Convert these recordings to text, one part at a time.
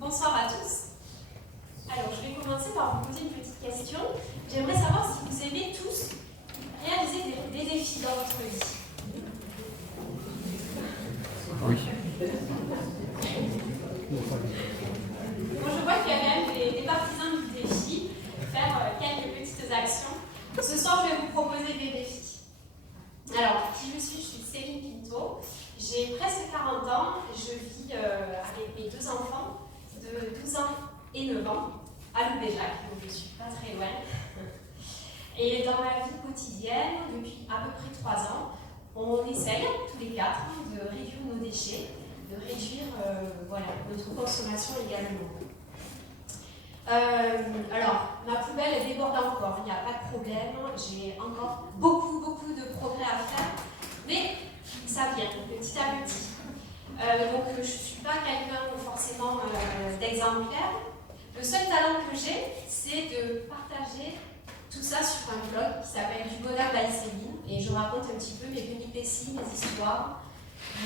Bonsoir à tous. Alors, je vais commencer par vous poser une petite question. J'aimerais savoir si vous aimez tous réaliser des défis dans votre vie. Oui. Bon, je vois qu'il y a quand même des partisans du défi, faire quelques petites actions. Ce soir, je vais vous proposer des défis. Alors, qui je suis Céline Pinto. J'ai presque 40 ans. Je vis avec mes deux enfants de 12 ans et 9 ans à Loubéjac, donc je ne suis pas très loin. Et dans ma vie quotidienne, depuis à peu près 3 ans, on essaye, tous les 4, de réduire nos déchets, de réduire notre consommation également. Alors, ma poubelle elle déborde encore, il n'y a pas de problème, j'ai encore beaucoup de progrès à faire, mais ça vient petit à petit. Donc je ne suis pas quelqu'un forcément d'exemplaire. Le seul talent que j'ai, c'est de partager tout ça sur un blog qui s'appelle Du Bonheur by Céline, et je raconte un petit peu mes péripéties, mes histoires,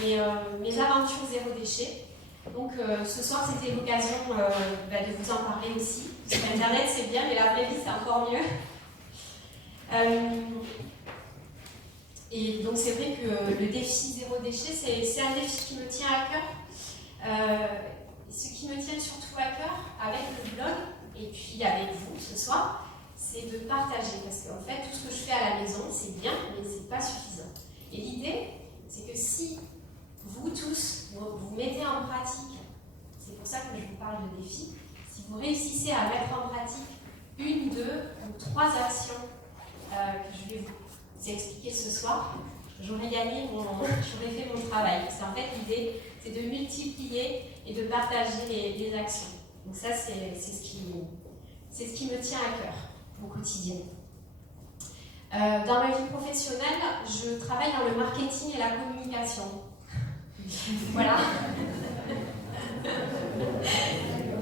mes aventures zéro déchet. Donc ce soir c'était l'occasion de vous en parler aussi. Parce que Internet c'est bien, mais la vraie vie c'est encore mieux. Et donc c'est vrai que le défi zéro déchet, c'est un défi qui me tient à cœur. Ce qui me tient surtout à cœur avec le blog et puis avec vous ce soir, c'est de partager. Parce qu'en fait, tout ce que je fais à la maison, c'est bien, mais c'est pas suffisant. Et l'idée, c'est que si vous tous, vous mettez en pratique, c'est pour ça que je vous parle de défi, si vous réussissez à mettre en pratique 1, 2 ou 3 actions que je vais vous expliquer ce soir, j'aurais fait mon travail. Parce qu'en fait, l'idée, c'est de multiplier et de partager les actions. Donc ça, c'est ce qui me tient à cœur au quotidien. Dans ma vie professionnelle, je travaille dans le marketing et la communication. Voilà.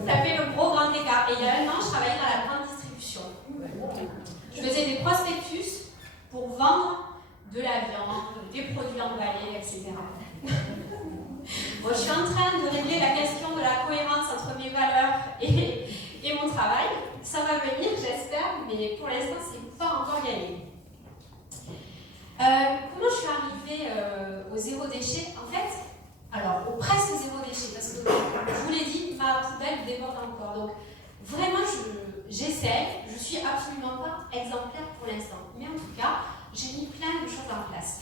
Ça fait le gros grand écart. Et il y a 1 an, je travaillais dans la grande distribution. Je faisais des prospectus pour vendre de la viande, des produits emballés, etc. Bon, je suis en train de régler la question de la cohérence entre mes valeurs et mon travail. Ça va venir, j'espère, mais pour l'instant, c'est pas encore gagné. Comment je suis arrivée au zéro déchet? En fait, alors, au presque zéro déchet, parce que je vous l'ai dit, ma poubelle déborde encore. Donc, vraiment, j'essaie, je suis absolument pas exemplaire pour l'instant. Mais en tout cas, j'ai mis plein de choses en place.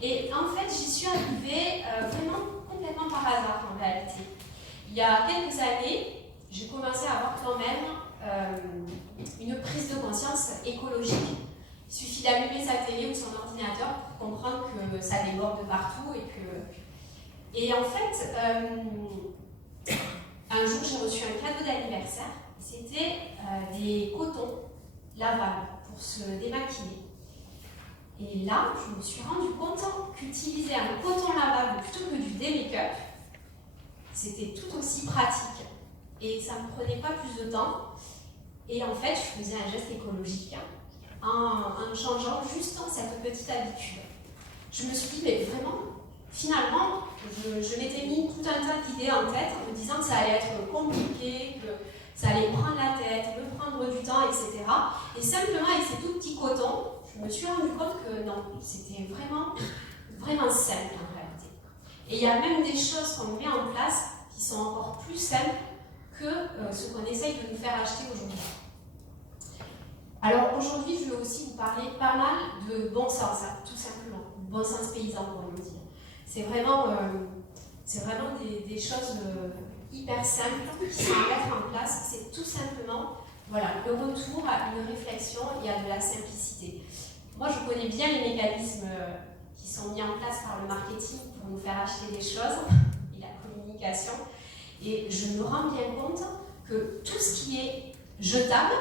Et en fait, j'y suis arrivée vraiment complètement par hasard en réalité. Il y a quelques années, j'ai commencé à avoir quand même une prise de conscience écologique. Il suffit d'allumer sa télé ou son ordinateur pour comprendre que ça déborde partout et en fait, un jour j'ai reçu un cadeau d'anniversaire. C'était des cotons lavables pour se démaquiller. Et là, je me suis rendu compte qu'utiliser un coton lavable plutôt que du démake-up, c'était tout aussi pratique. Et ça ne me prenait pas plus de temps. Et en fait, je faisais un geste écologique en changeant juste cette petite habitude. Je me suis dit, mais vraiment, finalement, je m'étais mis tout un tas d'idées en tête en me disant que ça allait être compliqué, que ça allait me prendre la tête, me prendre du temps, etc. Et simplement avec ces tout petits cotons, je me suis rendu compte que non, c'était vraiment simple en réalité. Et il y a même des choses qu'on met en place qui sont encore plus simples que ce qu'on essaye de nous faire acheter aujourd'hui. Alors aujourd'hui, je vais aussi vous parler pas mal de bon sens, tout simplement, bon sens paysan pour le dire. C'est vraiment des choses hyper simples qui sont à mettre en place. C'est tout simplement le retour à une réflexion et à de la simplicité. Moi, je connais bien les mécanismes qui sont mis en place par le marketing pour nous faire acheter des choses et la communication. Et je me rends bien compte que tout ce qui est jetable,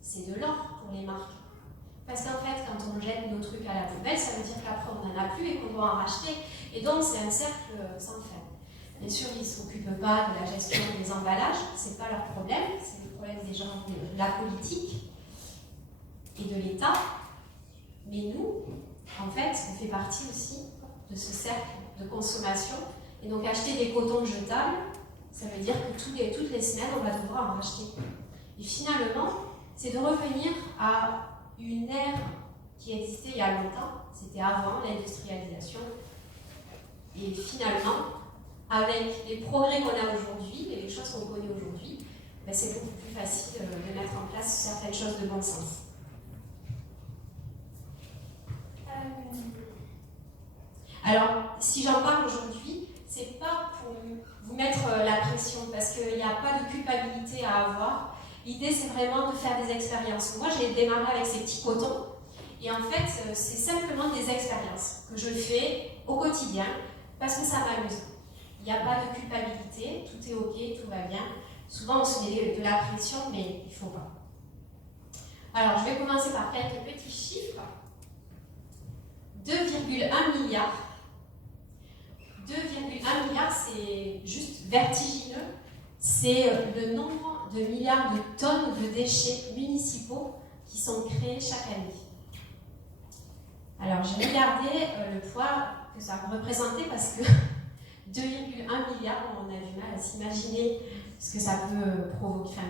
c'est de l'or pour les marques. Parce qu'en fait, quand on jette nos trucs à la poubelle, ça veut dire qu'après on n'en a plus et qu'on doit en racheter. Et donc, c'est un cercle sans fin. Bien sûr, ils ne s'occupent pas de la gestion des emballages, ce n'est pas leur problème, c'est le problème des gens de la politique et de l'État. Mais nous, en fait, on fait partie aussi de ce cercle de consommation. Et donc, acheter des cotons jetables, Ça veut dire que toutes les semaines, on va devoir en racheter. Et finalement, c'est de revenir à une ère qui existait il y a longtemps, c'était avant l'industrialisation. Et finalement, avec les progrès qu'on a aujourd'hui et les choses qu'on connaît aujourd'hui, ben c'est beaucoup plus facile de mettre en place certaines choses de bon sens. Alors, si j'en parle aujourd'hui, c'est pas pour vous mettre la pression, parce qu'il n'y a pas de culpabilité à avoir. L'idée, c'est vraiment de faire des expériences. Moi, j'ai démarré avec ces petits cotons, et en fait, c'est simplement des expériences que je fais au quotidien, parce que ça m'amuse. Il n'y a pas de culpabilité, tout est ok, tout va bien. Souvent, on se met de la pression, mais il ne faut pas. Alors, je vais commencer par quelques petits chiffres. 2,1 milliards. 2,1 milliards, c'est juste vertigineux. C'est le nombre de milliards de tonnes de déchets municipaux qui sont créés chaque année. Alors, j'ai regardé le poids que ça représentait parce que 2,1 milliards, on a du mal à s'imaginer ce que ça peut provoquer.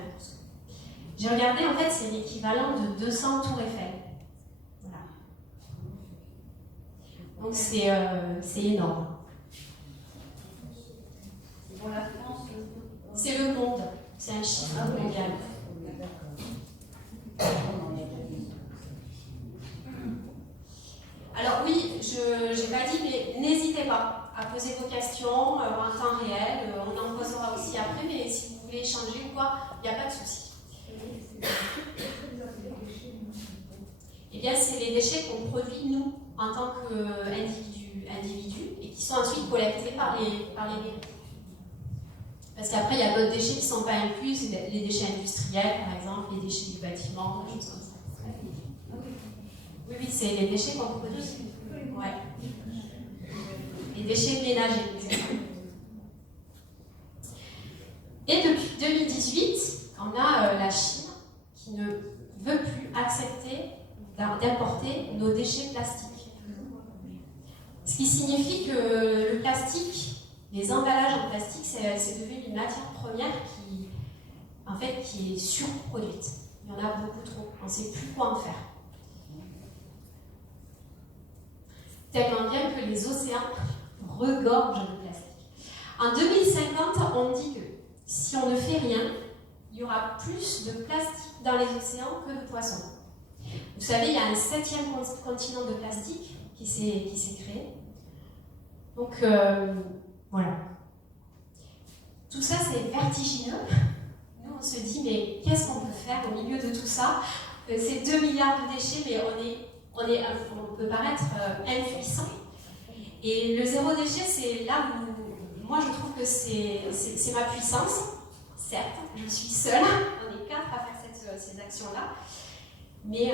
J'ai regardé, en fait, c'est l'équivalent de 200 tours Eiffel. Voilà. Donc, c'est énorme. Pour la France, c'est le monde, c'est un chiffre mondial. Alors oui, je n'ai pas dit, mais n'hésitez pas à poser vos questions en temps réel. On en posera aussi après, mais si vous voulez échanger ou quoi, il n'y a pas de souci. Eh bien, c'est les déchets qu'on produit, nous, en tant qu'individus, et qui sont ensuite collectés par les mairies. Parce qu'après, il y a d'autres déchets qui ne sont pas inclus, c'est les déchets industriels, par exemple, les déchets du bâtiment, des choses comme ça. Oui, c'est les déchets qu'on produit. Ouais. Les déchets ménagers. Et depuis 2018, on a la Chine qui ne veut plus accepter d'importer nos déchets plastiques. Ce qui signifie que le plastique, les emballages en plastique, c'est devenu une matière première qui est surproduite. Il y en a beaucoup trop. On ne sait plus quoi en faire. Tellement bien que les océans regorgent de plastique. En 2050, on dit que si on ne fait rien, il y aura plus de plastique dans les océans que de poissons. Vous savez, il y a un 7e continent de plastique qui s'est créé. Donc, voilà. Tout ça, c'est vertigineux. Nous, on se dit, mais qu'est-ce qu'on peut faire au milieu de tout ça? C'est 2 milliards de déchets, mais on peut paraître impuissant. Et le zéro déchet, c'est là où, moi, je trouve que c'est ma puissance. Certes, je suis seule, on est 4 à faire ces actions-là, mais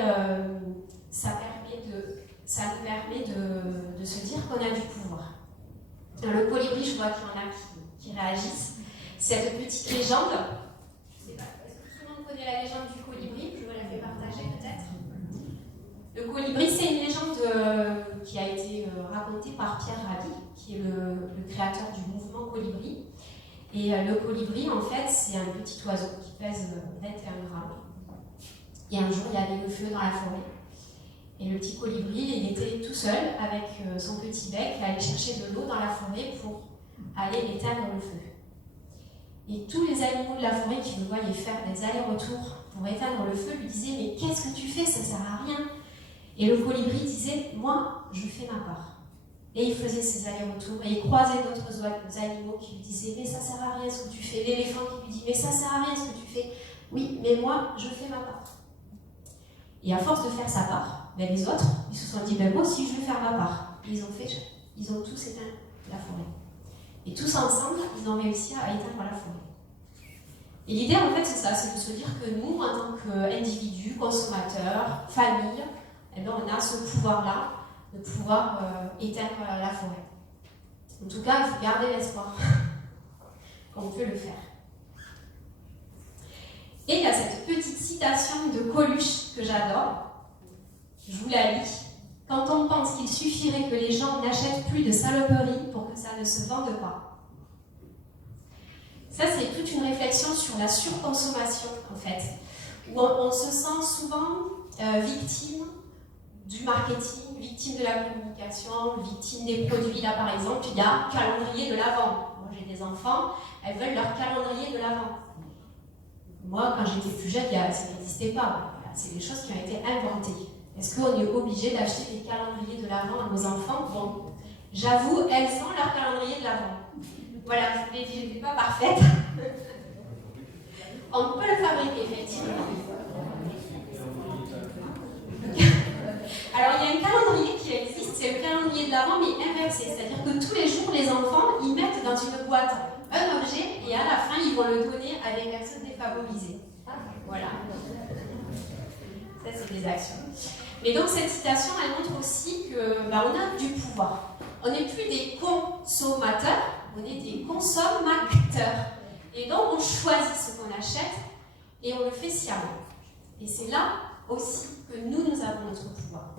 ça nous permet de se dire qu'on a du pouvoir. Dans le colibri, je vois qu'il y en a qui réagissent. Cette petite légende, je ne sais pas, est-ce que tout le monde connaît la légende du colibri? Je vous la fais partager peut-être. Le colibri, c'est une légende qui a été racontée par Pierre Rabhi, qui est le créateur du mouvement colibri. Et le colibri, en fait, c'est un petit oiseau qui pèse 21 grammes. Et un jour, il y avait le feu dans la forêt. Et le petit colibri, il était tout seul avec son petit bec à aller chercher de l'eau dans la forêt pour aller éteindre le feu. Et tous les animaux de la forêt qui le voyaient faire des allers-retours pour éteindre le feu lui disaient « Mais qu'est-ce que tu fais? Ça ne sert à rien !» Et le colibri disait « Moi, je fais ma part. » Et il faisait ses allers-retours et il croisait d'autres animaux qui lui disaient « Mais ça ne sert à rien ce que tu fais. » L'éléphant qui lui dit « Mais ça ne sert à rien ce que tu fais. » « Oui, mais moi, je fais ma part. » Et à force de faire sa part, ben les autres, ils se sont dit ben moi aussi je vais faire ma part. Et ils ont tous éteint la forêt. Et tous ensemble, ils ont réussi à éteindre la forêt. Et l'idée en fait c'est ça, c'est de se dire que nous, en tant qu'individus, consommateurs, familles, eh bien, on a ce pouvoir-là de pouvoir éteindre la forêt. En tout cas, il faut garder l'espoir qu'on peut le faire. Et il y a cette petite citation de Coluche que j'adore. Je vous la lis. « Quand on pense qu'il suffirait que les gens n'achètent plus de saloperies pour que ça ne se vende pas. » Ça, c'est toute une réflexion sur la surconsommation, en fait, où on se sent souvent victime du marketing, victime de la communication, victime des produits. Là, par exemple, il y a calendrier de l'Avent. Moi, j'ai des enfants, elles veulent leur calendrier de l'Avent. Moi, quand j'étais plus jeune, ça n'existait pas. Voilà, c'est des choses qui ont été inventées. Est-ce qu'on est obligé d'acheter des calendriers de l'Avent à nos enfants? Bon, j'avoue, elles ont leur calendrier de l'Avent. Voilà, je vous l'ai dit, je n'étais pas parfaite. On peut le fabriquer, effectivement. Alors, il y a un calendrier qui existe, c'est le calendrier de l'Avent, mais inversé. C'est-à-dire que tous les jours, les enfants, ils mettent dans une boîte un objet et à la fin, ils vont le donner à des personnes défavorisées. Voilà. Ça, c'est des actions. Mais donc, cette citation, elle montre aussi qu'on a du pouvoir. On n'est plus des consommateurs, on est des consommateurs. Et donc, on choisit ce qu'on achète et on le fait sciemment. Et c'est là aussi que nous avons notre pouvoir.